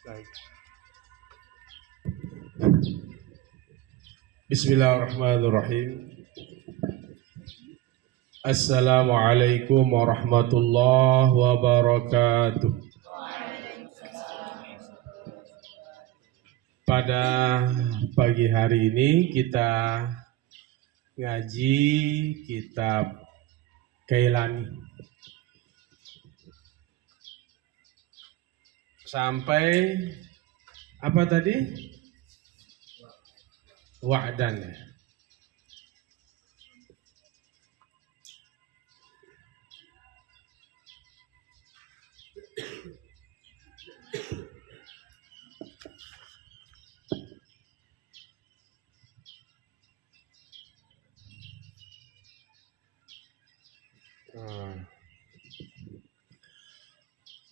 Baik. Bismillahirrahmanirrahim. Assalamualaikum warahmatullahi wabarakatuh. Pada pagi hari ini kita ngaji kitab Kailani sampai apa tadi? Wa'dan ya.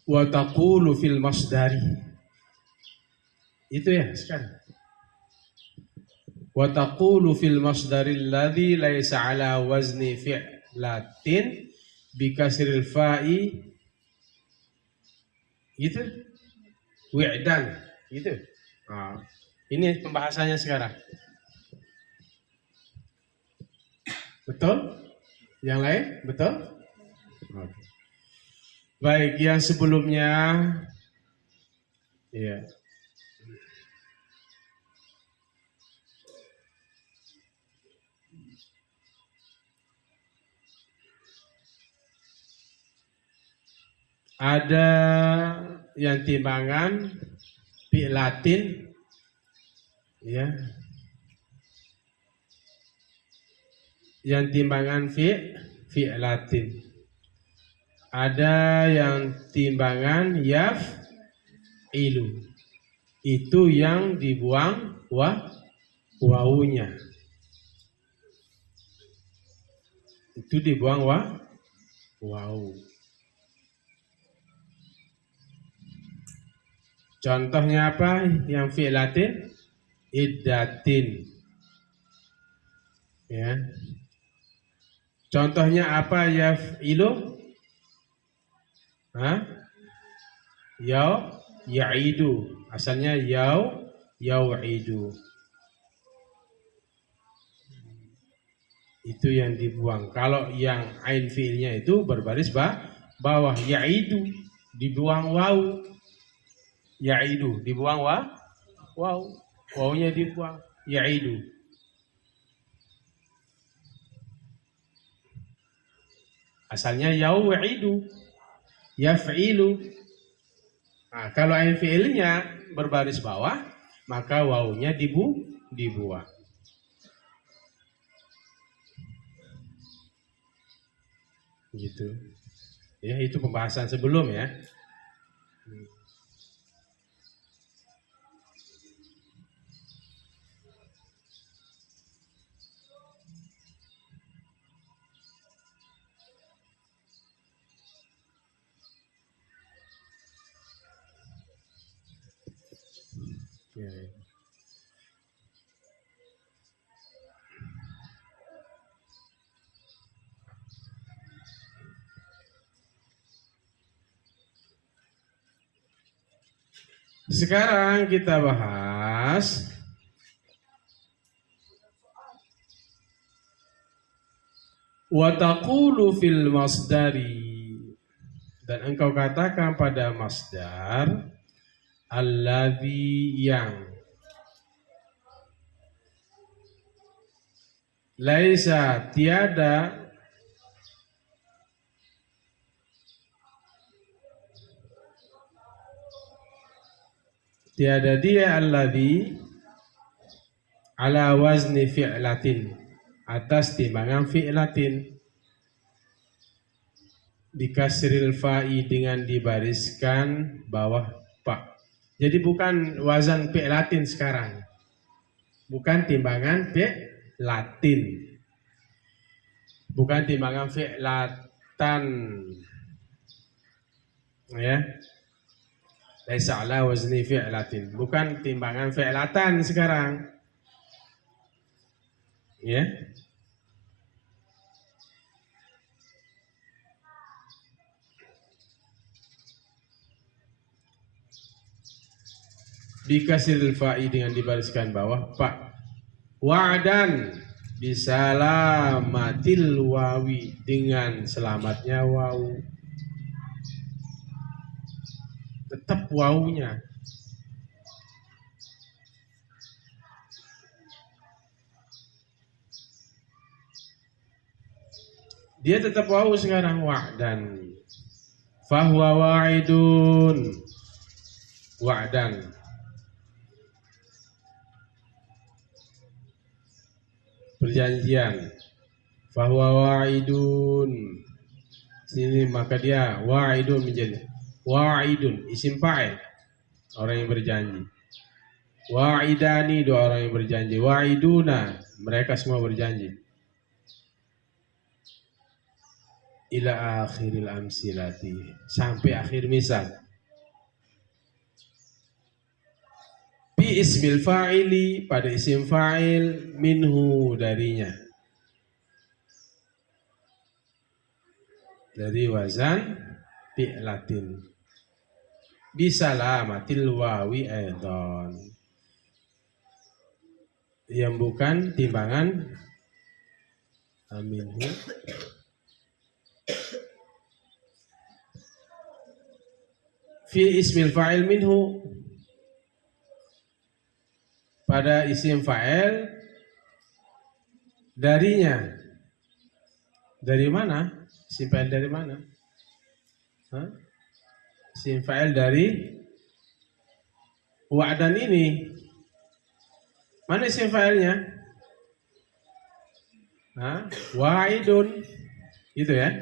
Wa taqulu fil masdari. Itu ya sekarang. Wa taqulu fil masdari alladhi laysa ala wazni fi'latin bi kasril fa'i gitu. Wi'dan gitu. Ini pembahasannya sekarang. Betul? Yang lain? Betul? Oke. Baik, yang sebelumnya ya. Ada yang timbangan fi'latin ya. Yang timbangan fi'latin. Ada yang timbangan yaf'ilu. Itu yang dibuang wawunya. Itu dibuang wawu. Contohnya apa yang fi'latin? Iddatin. Ya. Contohnya apa yaf'ilu? Ya'idu. Asalnya yau'idu. Itu yang dibuang. Kalau yang ain fi'ilnya itu berbaris bawah. Ya'idu dibuang wawu. Ya'idu dibuang wawu. Wawunya dibuang. Ya'idu. Asalnya yau'idu. Yaf'ilu. Nah, kalau ain fi'ilnya berbaris bawah, maka wawunya dibuang. Gitu. Ya, itu pembahasan sebelum ya. Ya. Sekarang kita bahas wa taqulu fil masdari, dan engkau katakan pada masdar alladzi yang laisa tiada dia alladzi ala wazni fi'latin, atas timbangan fi'latin, dikasril fa'i, dengan dibariskan bawah fa. Jadi bukan wazan fi'latin sekarang. Bukan timbangan fi'latin. Bukan timbangan fi'latan. Ya. Laisa ala wazni fi'latin. Bukan timbangan fi'latan sekarang. Ya. Bikasril fa'i dengan dibariskan bawah fa. Wa'dan bisalamatil wawi dengan selamatnya wawu. Tetap wawunya. Dia tetap wawu sekarang wa'dan. Fahuwa wa'idun. Wa'dan. Perjanjian. Fahuwa wa'idun. Sini maka dia wa'idun menjadi wa'idun isim fa'il, orang yang berjanji. Wa'idani, dua orang yang berjanji. Wa'iduna, mereka semua berjanji. Ila akhiril amsilati, sampai akhir misal. Bi ismil fa'ili, pada isim fa'il, minhu, darinya. Dari wazan fi'latin. Bisalamatil wawi aidon. Yang bukan timbangan minhu. Fi ismil fa'il minhu, pada isim fa'il darinya. Dari mana? Isim fa'il dari mana? Isim fa'il dari wa'dan ini. Mana isim fa'ilnya? Wa'idun. Itu ya.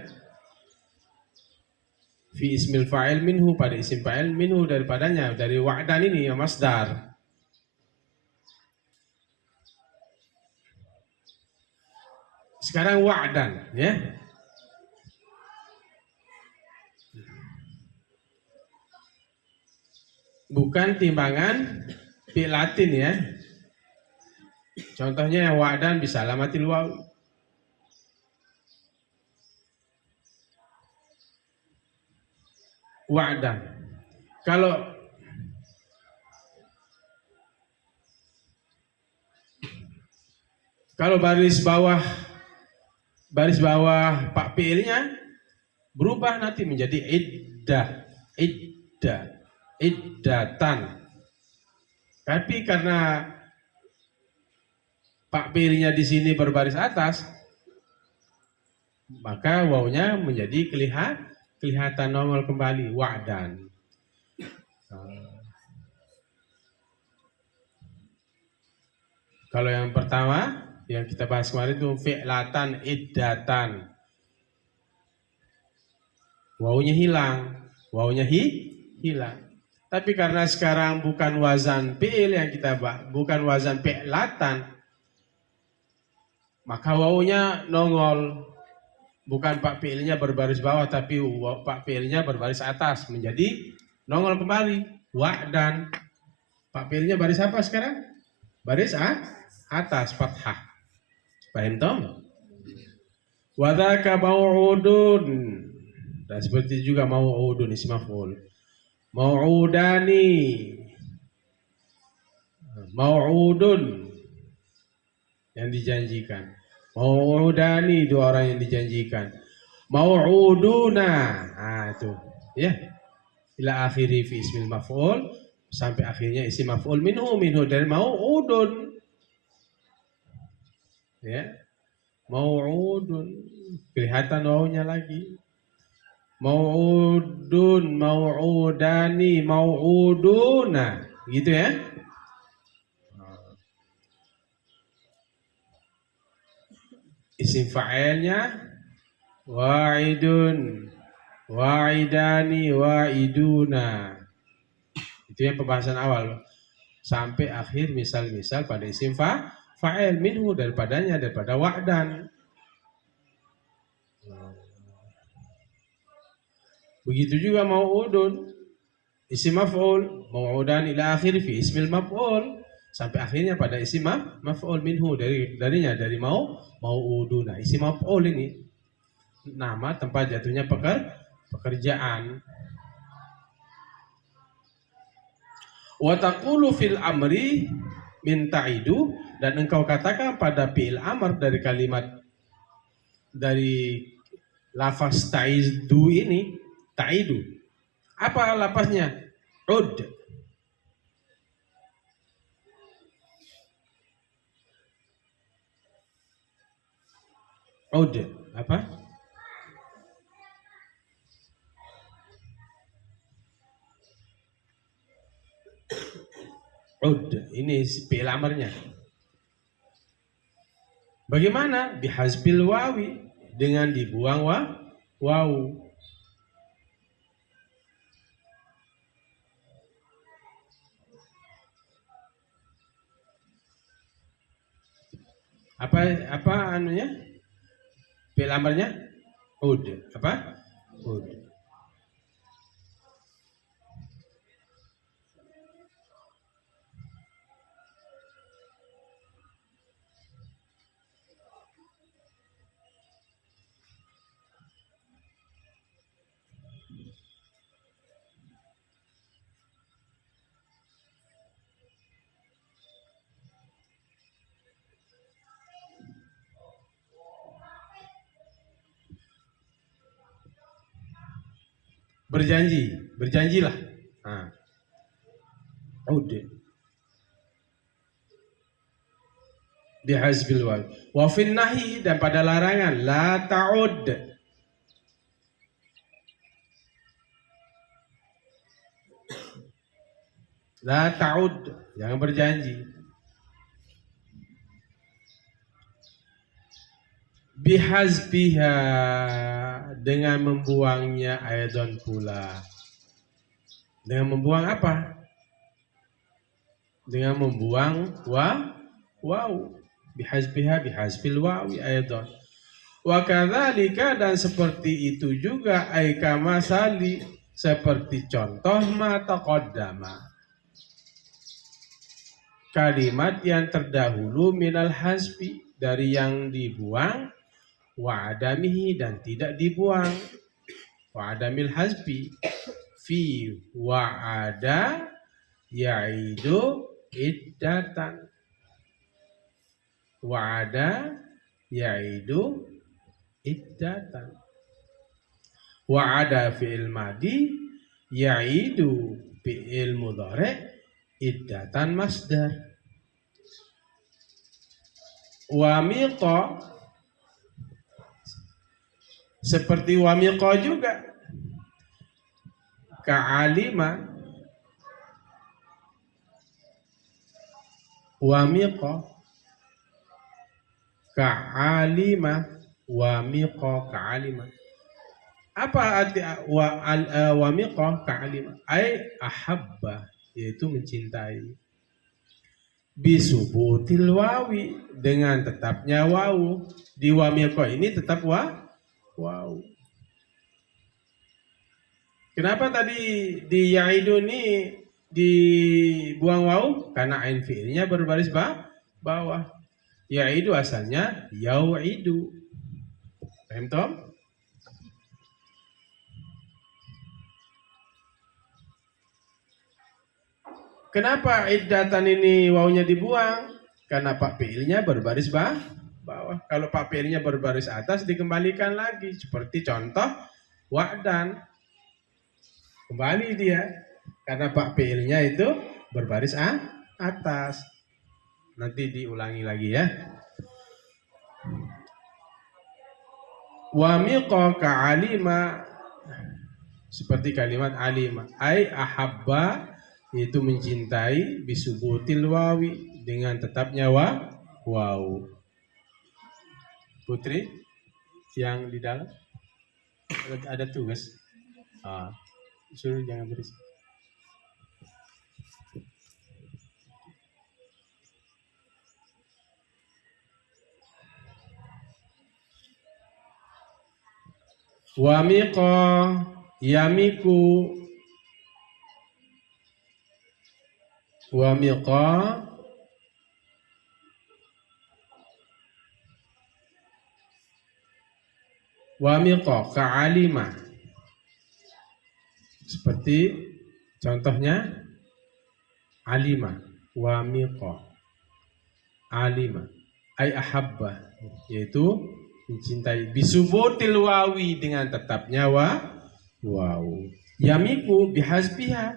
Fi ismil fa'il minhu, pada isim fa'il minhu, daripadanya, dari wa'dan ini ya masdar. Sekarang wa'dan ya. Bukan timbangan fi'latin ya. Contohnya yang wa'dan bisalamatil waw. Wa'dan. Kalau baris bawah pak fi'ilnya berubah nanti menjadi iddatan. Tapi karena pak fi'ilnya di sini berbaris atas, maka wawunya menjadi kelihatan nongol kembali, wa'dan. Kalau yang pertama yang kita bahas kemarin itu fi'latan iddatan. Wawunya hilang, hilang. Tapi karena sekarang bukan wazan fi'il yang kita bahas, bukan wazan fi'latan, maka wawunya nongol. Bukan pak fi'ilnya berbaris bawah, tapi pak fi'ilnya berbaris atas, menjadi nongol kembali, wa'dan. Pak fi'ilnya baris apa sekarang? Baris atas, fathah. Paham toh? Wadaka mau'udun. Dan seperti juga mau'udun isim maf'ul. Mau'udani. Mau'udun yang dijanjikan. Mau'udani, dua orang yang dijanjikan. Mau'uduna. Itu ya. Ila akhiri fi ismil maf'ul, sampai akhirnya isim maf'ul minhu dari mau'udun. Ya, mau'udun, kelihatan wawunya lagi. Mau'udun, mau'udani, mau'uduna, gitu ya. Isim fa'ilnya wa'idun, wa'idani, wa'iduna. Itu yang pembahasan awal. Sampai akhir misal-misal pada isim fa'il minhu, daripada wa'dan. Begitu juga mau'udun, isim maf'ul, mau'udan ila akhir fi ismil maf'ul, sampai akhirnya pada isim maf'ul minhu, dari mau'uduna. Isim maf'ul ini nama tempat jatuhnya pekerjaan. Wa taqulu fil amri min ta'idu, dan engkau katakan pada fi'il amr dari kalimat dari lafaz ta'idu ini, ta'idu. Apa lafaznya? Ud. Ud. Apa? Ud. Ini fi'il amrnya. Bagaimana? Bihazbil wawi, dengan dibuang waw. Apa anunya? Fi'il amrnya? Ud. Apa? Ud. Berjanjilah. Nah. Ud. Bihazbil waw. Wa fin nahi, dan pada larangan la ta'ud. La ta'ud, jangan berjanji. Bihazbiha, dengan membuangnya aidan pula. Dengan membuang apa? Dengan membuang waw. Bihazbiha bihazbil wawi aidan. Wa kadzalika, dan seperti itu juga ai kama sali, seperti contoh ma taqaddama, kalimat yang terdahulu minal hasbi, dari yang dibuang, wa adamihi, dan tidak dibuang, wa adamil hasbi, fi wa ada ya'idu iddatan, wa ada ya'idu iddatan, wa ada fi'il madi, ya'idu fi'il mudhari', iddatan masdar. Wamiqa, seperti wamiqa juga, ka'alima, wamiqa ka'alima, wamiqa ka'alima. Apa arti wamiqa ka'alima? Ai ahabba, yaitu mencintai. Bisubutil wawi, dengan tetapnya waw. Di wamiqa ini tetap waw. Kenapa tadi di ya'idu ini dibuang waw? Karena ain fi'ilnya berbaris bawah. Ya'idu asalnya yau'idu. Paham Tom? Kenapa iddatan ini wawnya dibuang? Karena pak fi'ilnya berbaris bawah. Kalau pak fi'ilnya berbaris atas dikembalikan lagi. Seperti contoh wa'dan. Kembali dia. Karena pak fi'ilnya itu berbaris atas. Nanti diulangi lagi ya. Wamiqa ka'alima, seperti kalimat alima. Ai ahabba, yaitu mencintai, bisubutil wawi, dengan tetapnya waw. Putri yang di dalam ada tugas. Suruh jangan berisik. Wamiqa yamiku, wamiqa wamiqa, seperti contohnya alima, wamiqa, alima, ay ahabba, yaitu mencintai, bisubutil wawi, dengan tetapnya waw, yamiku bihasbiha,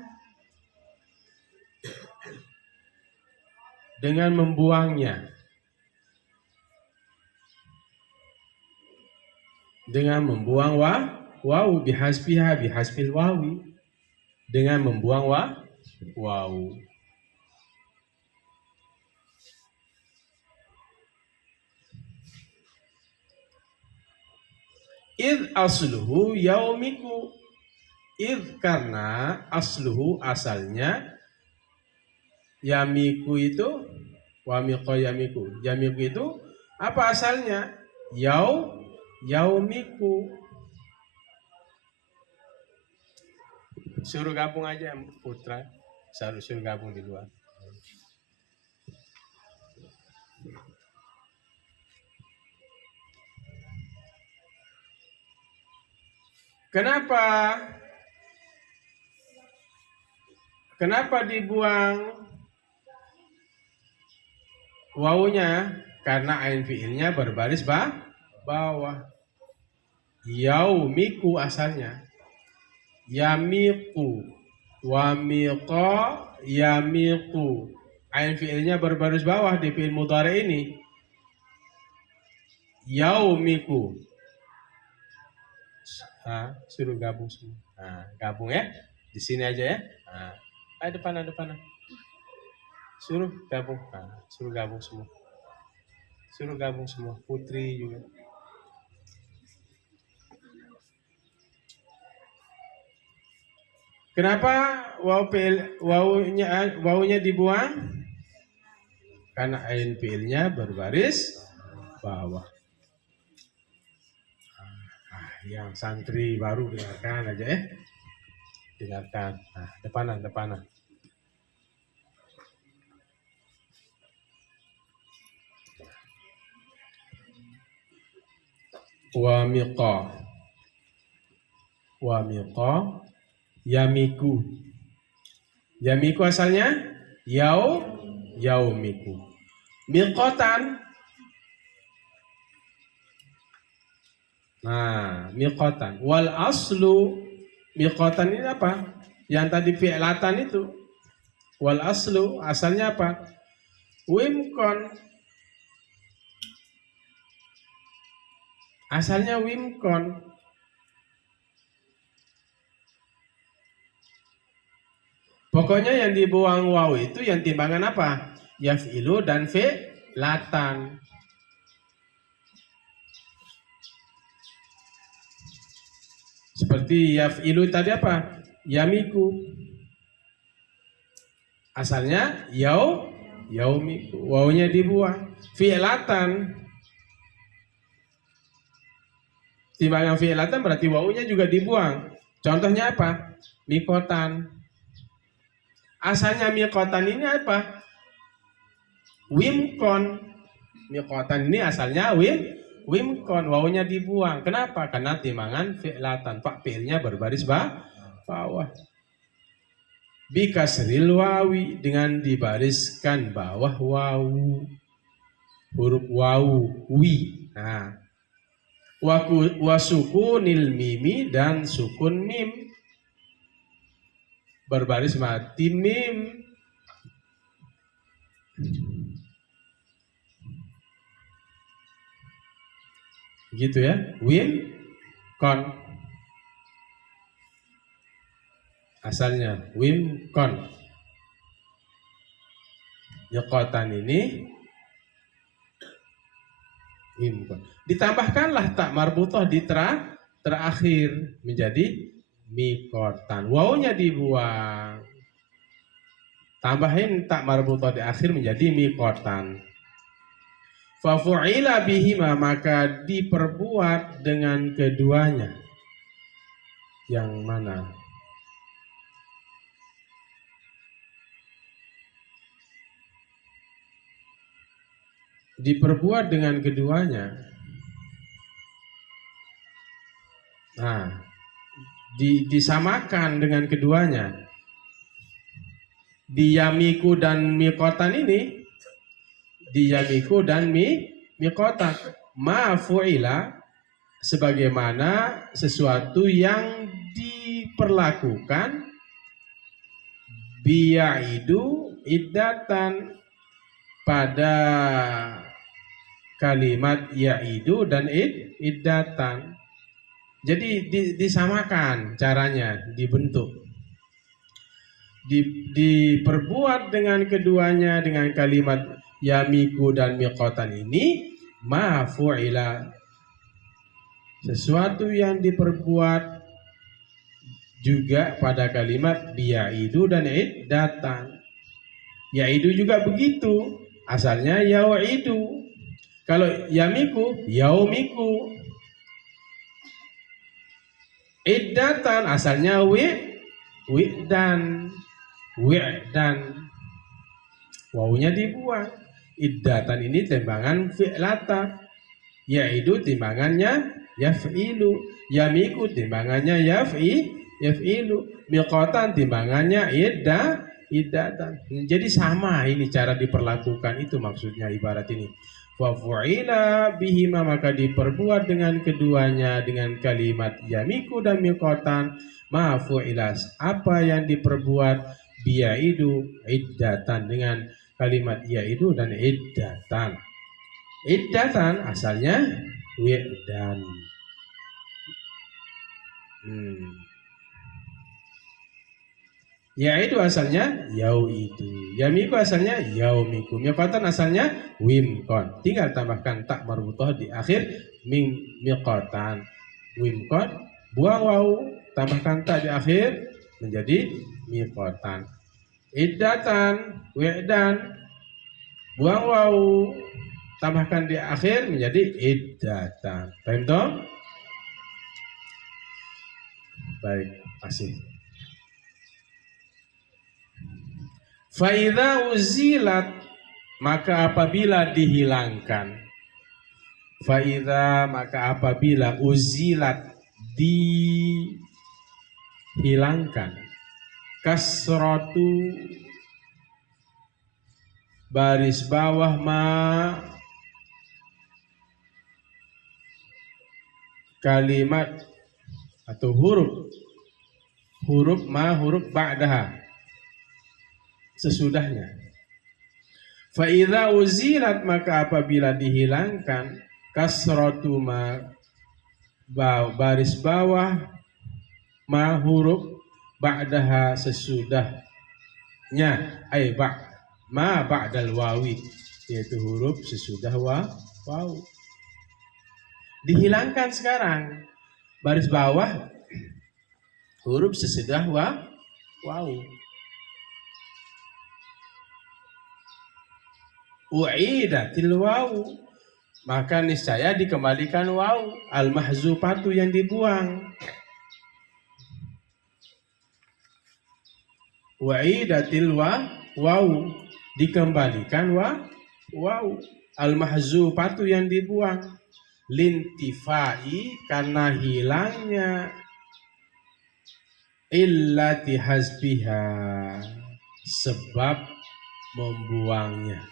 dengan membuangnya, dengan membuang waw, bihasbiha, bihasbil wawi, dengan membuang waw. Id asluhu yaumiku, id karena asluhu asalnya, yamiku itu, wamiqo yamiku, yamiku itu apa asalnya? Yaumiku. Suruh gabung aja Putra, suruh gabung di luar. Kenapa dibuang wawunya? Karena ain fiilnya berbaris bawah. Yaumiku asalnya, yamiku, wamiqo, yamiku, ain fiilnya berbaris bawah di fiil mudhari ini. Yaumiku. Suruh gabung semua. Gabung ya. Di sini aja ya. Ayo depan. Suruh gabung. Suruh gabung semua. Suruh gabung semua. Putri juga. Kenapa wawunya dibuang? Karena ain fiilnya berbaris bawah. Yang santri baru dengarkan aja ya. Dengarkan. Depanan. Wamiqa, yamiku. Yamiku asalnya yaumiku. Miqotan. Miqotan. Wal aslu, miqotan ini apa? Yang tadi fi'latan itu. Wal aslu asalnya apa? Wimkon. Asalnya wimkon. Pokoknya yang dibuang waw itu yang timbangan apa? Yaf'ilu dan fi'latan. Seperti yaf'ilu tadi apa? Yamiku. Asalnya yaumiku. Wawnya dibuang. Fi'latan. Timbangan fi'latan berarti wawunya juga dibuang. Contohnya apa? Mikotan. Asalnya mikotan ini apa? Wimkon. Mikotan ini asalnya wimkon. Wawunya dibuang. Kenapa? Karena timbangan fi'latan. Pak fi'ilnya berbaris bawah. Bikasril wawi, dengan dibariskan bawah wawu. Huruf wawu, wi. Wasukunil mimi, dan sukun mim, berbaris mati mim. Gitu ya. Wim kon. Asalnya wim kon. Nyekotan ini wim kon. Ditambahkanlah tak marbutoh di terakhir menjadi mikotan. Wawunya dibuang. Tambahin tak marbutoh di akhir menjadi mikotan. Fafu'ila bihima, maka diperbuat dengan keduanya. Yang mana? Diperbuat dengan keduanya. Disamakan dengan keduanya. di yamiku dan miqatan ini, di yamiku dan miqatan, ma fu'ila, sebagaimana sesuatu yang diperlakukan biya'idu iddatan, pada kalimat ya'idu dan iddatan. Jadi disamakan caranya, dibentuk, diperbuat dengan keduanya dengan kalimat yamiku dan miqatan ini, ma fu'ila, sesuatu yang diperbuat juga pada kalimat biya'idu dan iddatan. Ya'idu juga begitu, asalnya ya'idu. Kalau yamiku, yaumiku. Iddatan asalnya wi'dan. Wawunya dibuang. Iddatan ini timbangan fi'lata. Ya'idu timbangannya yaf'ilu. Yamiku timbangannya yaf'ilu. Miqatan timbangannya iddatan. Jadi sama ini cara diperlakukan, itu maksudnya ibarat ini. Wa fu'ila bihima, maka diperbuat dengan keduanya dengan kalimat yamiku dan miqatan, ma fu'ila, apa yang diperbuat biya'idu iddatan, dengan kalimat ya'idu dan iddatan. Iddatan asalnya wi'dan. Ya'idu asalnya yau'idu. Yamiku asalnya yaumiku. Miqatan asalnya wimkon. Tinggal tambahkan tak marbutah di akhir miqatan. Wimkon, buang waw, tambahkan tak di akhir, menjadi miqatan. Iddatan, wi'dan, buang waw, tambahkan di akhir, menjadi iddatan. Paham toh? Baik, masih. Fa'idha uzilat, maka apabila dihilangkan. Fa'idha, maka apabila uzilat, dihilangkan. Kasratu, baris bawah ma, kalimat atau huruf ma, huruf ba'daha, sesudahnya. Fa'idha uzilat, maka apabila dihilangkan, kasratu ma, baris bawah ma, huruf ba'daha, sesudahnya, ay ma ba'dal wawi, yaitu huruf sesudah waw. Dihilangkan sekarang baris bawah huruf sesudah waw. U'idatil waw, maka niscaya dikembalikan waw. Al-mahzufatu, yang dibuang. U'idatil waw, dikembalikan waw. Al-mahzufatu, yang dibuang. Lintifai, karena hilangnya illati hasbiha, sebab membuangnya.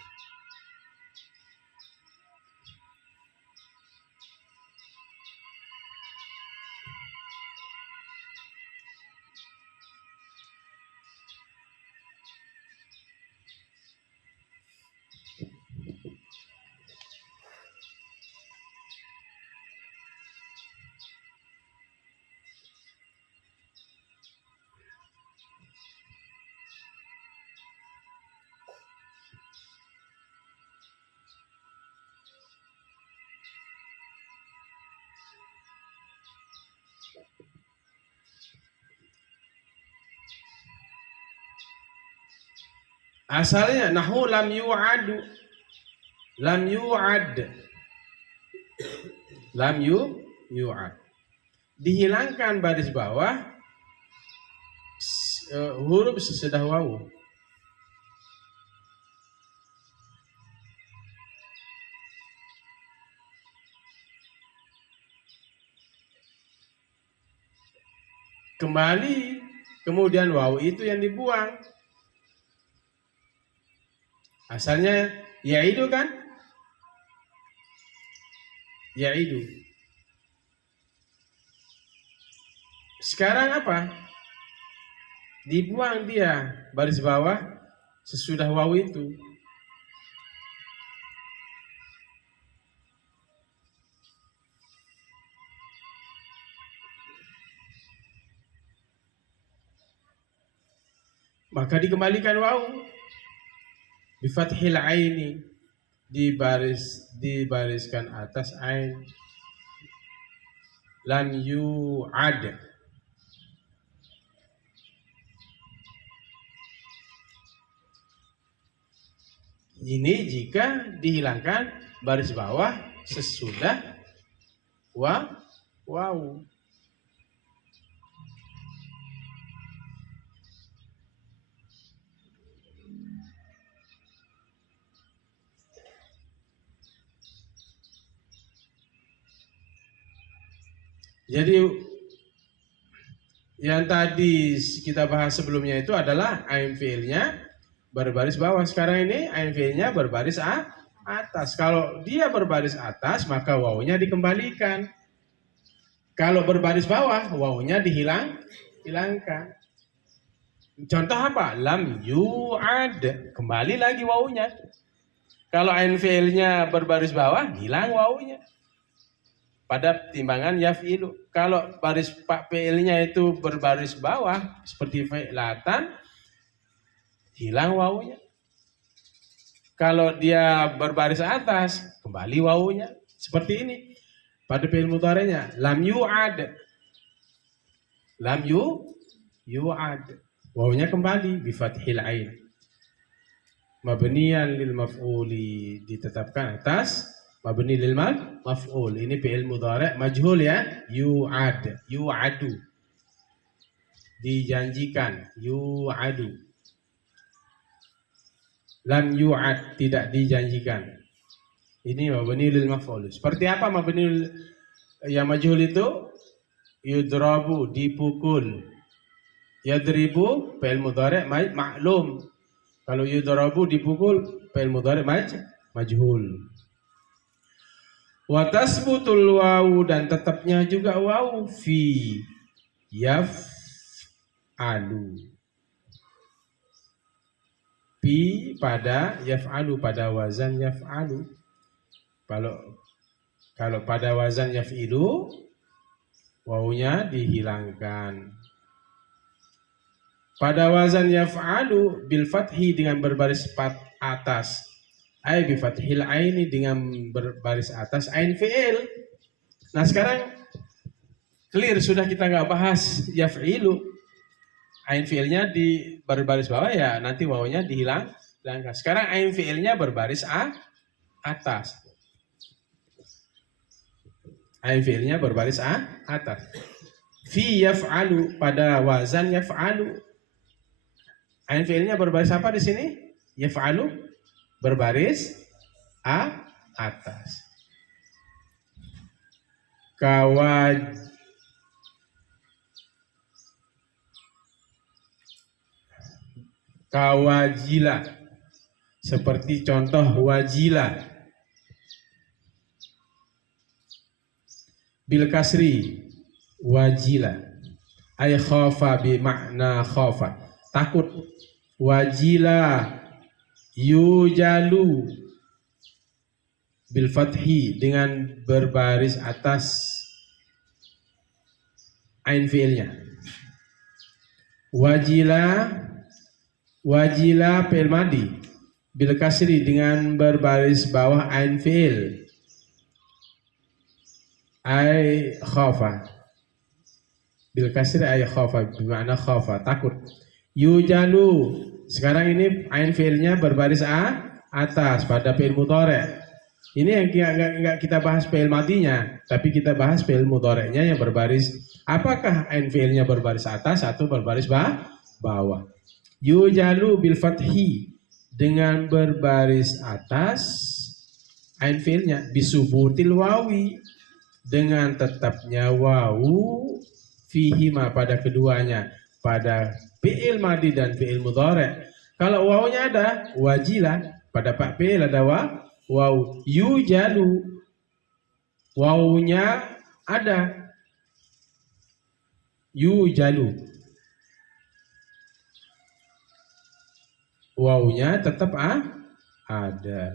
Asalnya nahu lam yu'adu, lam yu'ad, lam yu'ad. Dihilangkan baris bawah huruf sesudah waw. Kembali, kemudian waw itu yang dibuang. Asalnya ya'idu kan? Ya'idu. Sekarang apa? Dibuang dia baris bawah sesudah wawu itu. Maka dikembalikan wawu bi fathil aini, dibariskan atas ain. Lam yu'ad. Ini jika dihilangkan baris bawah sesudah wawu. Jadi yang tadi kita bahas sebelumnya itu adalah ain fi'ilnya berbaris bawah. Sekarang ini ain fi'ilnya berbaris atas. Kalau dia berbaris atas, maka wawunya dikembalikan. Kalau berbaris bawah, wawunya hilangkan. Contoh apa? Lam yu'ad. Kembali lagi wawunya. Kalau ain fi'ilnya berbaris bawah, hilang wawunya. Pada timbangan yaf'ilu. Kalau baris fi'ilnya itu berbaris bawah seperti fi'latan, hilang wawunya. Kalau dia berbaris atas, kembali wawunya. Seperti ini. Pada fi'il mudhari'nya, lam yu'ad. Lam yu'ad. Wawunya kembali bi fathil ain. Mabniyan lil maf'uli, ditetapkan atas mabni lil maf'ul. Ini fi'il mudhari' majhul ya. Yu'ad, yu'adu. Dijanjikan, yu'adu. Lam yu'ad, tidak dijanjikan. Ini mabni lil maf'ul. Seperti apa mabni yang majhul itu? Yudrabu, dipukul. Yadribu fi'il mudhari' ma'lum. Kalau yudrabu, dipukul, fi'il mudhari' majhul. Wa tasbutul wawu, dan tetapnya juga wawu fi yaf'alu. Fi pada yaf'alu, pada wazan yaf'alu. Kalau pada wazan yaf'ilu, wawunya dihilangkan. Pada wazan yaf'alu bil fathi, dengan berbaris atas. Ai bi fathil aini, dengan berbaris atas ain fi'il. Nah sekarang clear, sudah kita nggak bahas yaf'ilu. Ain fi'ilnya di berbaris bawah ya, nanti wawunya dihilangkan. Sekarang ain fi'ilnya berbaris atas. Ain fi'ilnya berbaris atas. Fi yaf'alu, pada wazan yaf'alu. Ain fi'ilnya berbaris apa di sini? Yaf'alu, berbaris atas. Kawajila, seperti contoh wajila. Bil kasri, wajila. Ay khafa, bi makna khafa, takut. Wajila yujalu bil fathi, dengan berbaris atas ain fi'ilnya. Wajila fi'il madi bil kasri, dengan berbaris bawah ain fi'il. Ay khafa, bil kasri ay khafa, bermakna khafa, takut. Yujalu, sekarang ini ain fi'ilnya berbaris atas pada fi'il mudhari'. Ini yang enggak kita bahas fi'il madinya, tapi kita bahas fi'il mudhari'nya yang berbaris. Apakah ain fi'ilnya berbaris atas atau berbaris bawah? Yujalu bil fathi, dengan berbaris atas ain fi'ilnya. Bisubutil wawi, dengan tetapnya wawu. Fihima, pada keduanya, pada fi'il madi dan fi'il mudhari'. Kalau wawunya ada, wajila, Pada Pak fi'il ada waw. Yujalu, wawunya ada. Yujalu, wawunya tetap ada.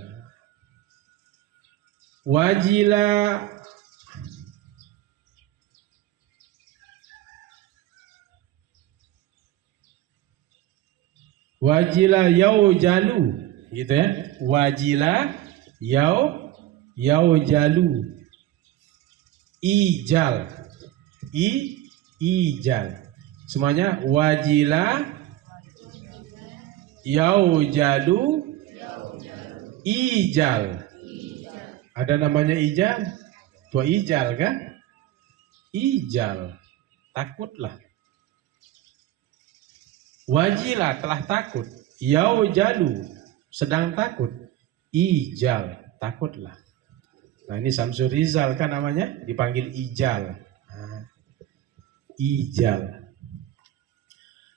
Wajila, wajila yaujalu, gitu ya. Wajila yaujalu. Ijal, ijal. Semuanya wajila yaujalu ijal. Ada namanya ijal? Tua ijal kan? Ijal, takutlah. Wajila, telah takut. Yaujalu, sedang takut. Ijal, takutlah. Nah ini Samsul Rizal kan namanya, dipanggil ijal. Ijal.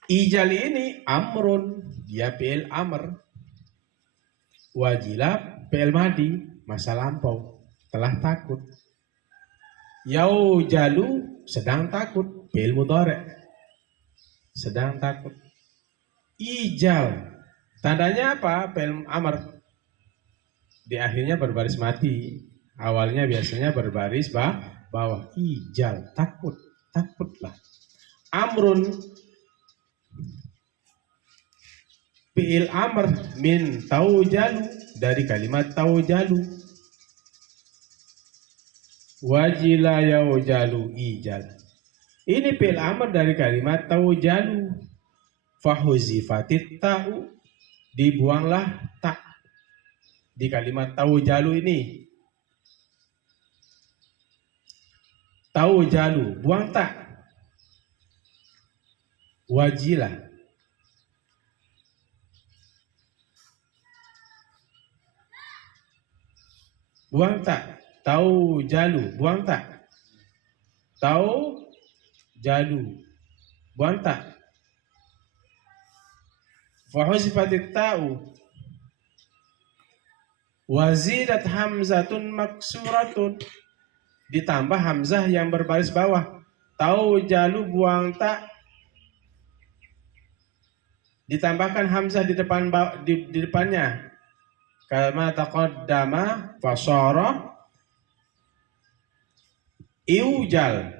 Ijal ini amrun, dia fi'il amr. Wajila fi'il madi, masa lampau, telah takut. Yaujalu, sedang takut, fi'il mudhari', sedang takut. Ijal, tandanya apa? Fi'il amr, di akhirnya berbaris mati, awalnya biasanya berbaris bawah. Ijal, takut, takutlah. Amrun, fi'il amr min taujalu, dari kalimat taujalu. Wajila yaujalu ijal, ini fi'il amr dari kalimat taujalu. Fahuzifatit ta'u, dibuanglah tak di kalimat taujalu ini. Taujalu, buang tak. Wajila, buang tak. Taujalu, buang tak. Taujalu, buang tak. Fahuzifatit ta'u, wazidat hamzatun maksuratun, ditambah hamzah yang berbaris bawah. Taujalu, buang tak, ditambahkan hamzah di depannya. Kama taqaddama fasara iujal.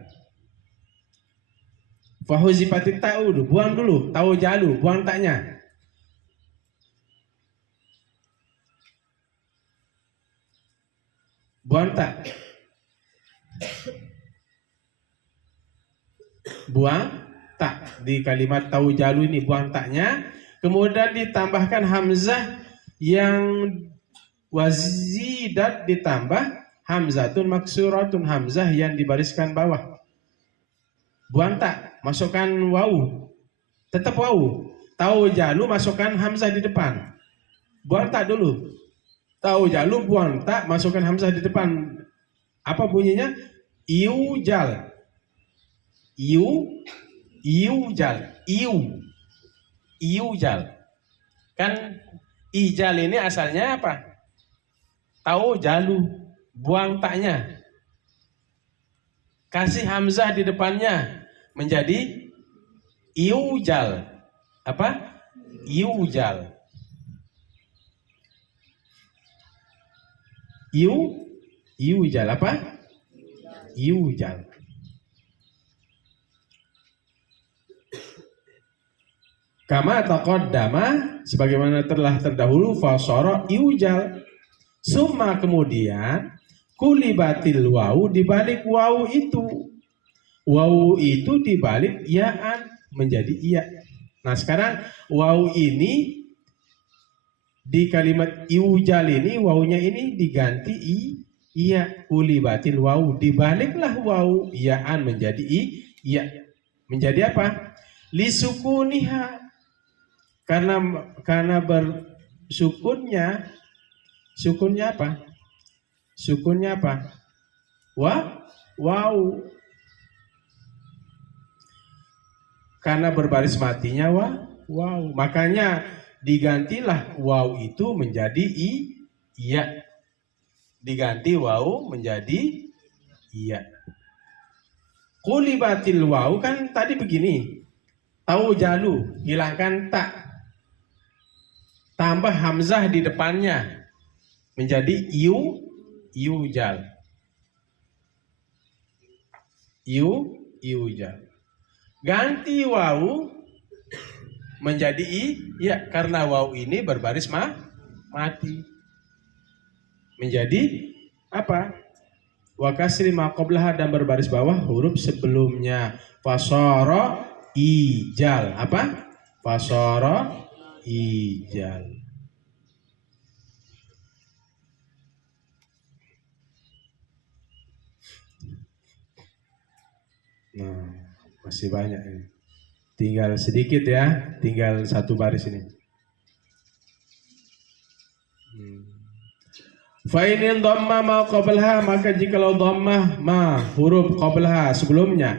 Fahuzifatit ta'u, buang dulu. Taujalu, buang taknya. Buang tak. Buang tak di kalimat taujalu ini, buang taknya. Kemudian ditambahkan hamzah yang wazidat, ditambah hamzatun maksuratun, hamzah yang dibariskan bawah. Buang tak, masukkan wawu, tetap wawu. Taujalu, masukkan hamzah di depan. Buang tak dulu. Taujalu, buang tak, masukkan hamzah di depan. Apa bunyinya? Iujal. Iujal. Iujal. Kan ijal ini asalnya apa? Taujalu, buang taknya. Kasih hamzah di depannya, menjadi iujal. Apa? Iujal. Iujal apa? Iujal. Kama taqaddama, sebagaimana telah terdahulu, fasara iujal. Summa, kemudian kulibatil wawu, dibalik wawu itu. Wawu itu dibalik ya'an, menjadi iya. Nah sekarang wawu ini di kalimat iujal ini, wawunya ini diganti iya. Kulibatil wawu, dibaliklah wawu ya'an menjadi iya. Menjadi apa? Lisukuniha, karena bersukunnya. Sukunnya apa? Sukunnya apa? Wawu. Karena berbaris matinya wawu. Makanya digantilah waw itu menjadi iya. Diganti waw menjadi iya. Qulibatil waw kan tadi begini. Tahu jalu, hilangkan tak. Tambah hamzah di depannya menjadi yujal. Yujal. Ganti waw menjadi iya karena waw ini berbaris mati. Menjadi apa? Wa kasri ma qablaha dan berbaris bawah huruf sebelumnya. Fasara ijal. Apa? Fasara ijal. Nah, masih banyak ini. Tinggal sedikit ya, tinggal satu baris ini. Fa'inin dhamma ma qablaha, maka jikalau dhammah ma huruf qablaha sebelumnya.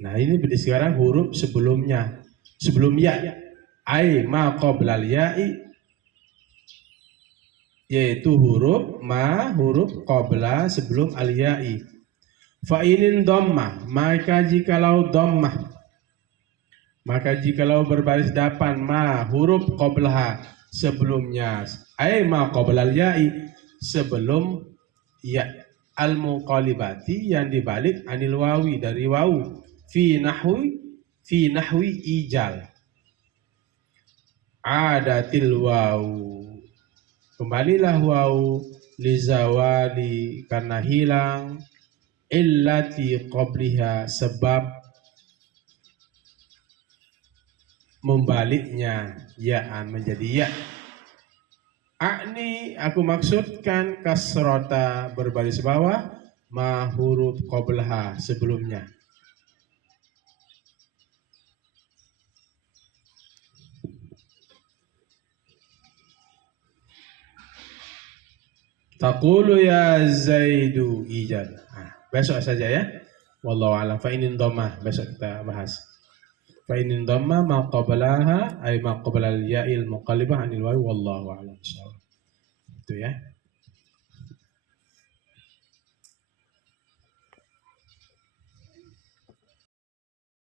Nah ini sekarang huruf sebelumnya, sebelum ya. Ai ma qablal ya'i, yaitu huruf ma huruf qabla sebelum al ya'i. Fa'inin dhamma, maka jikalau dhammah, maka jikalau berbaris depan ma huruf qablaha sebelumnya, ai ma qablal ya'i sebelum ya, al muqallibati yang dibalik anil wawi dari wawu, fi nahwi ijal. Adatil wawu, kembalilah wawu li zawali karena hilang, illati qabliha sebab membaliknya ya'an menjadi ya. Akni aku maksudkan kasrota berbaris bawah ma huruf qablaha sebelumnya. Taqulu ya Zaidu ijad. Besok saja ya. Wallahu a'lam. Fa inin dhammah besok kita bahas. Fa inin dhamma ma qablaha ay ma qabla al ya'il muqallibah anil wawi wallahu a'lam. Itu ya.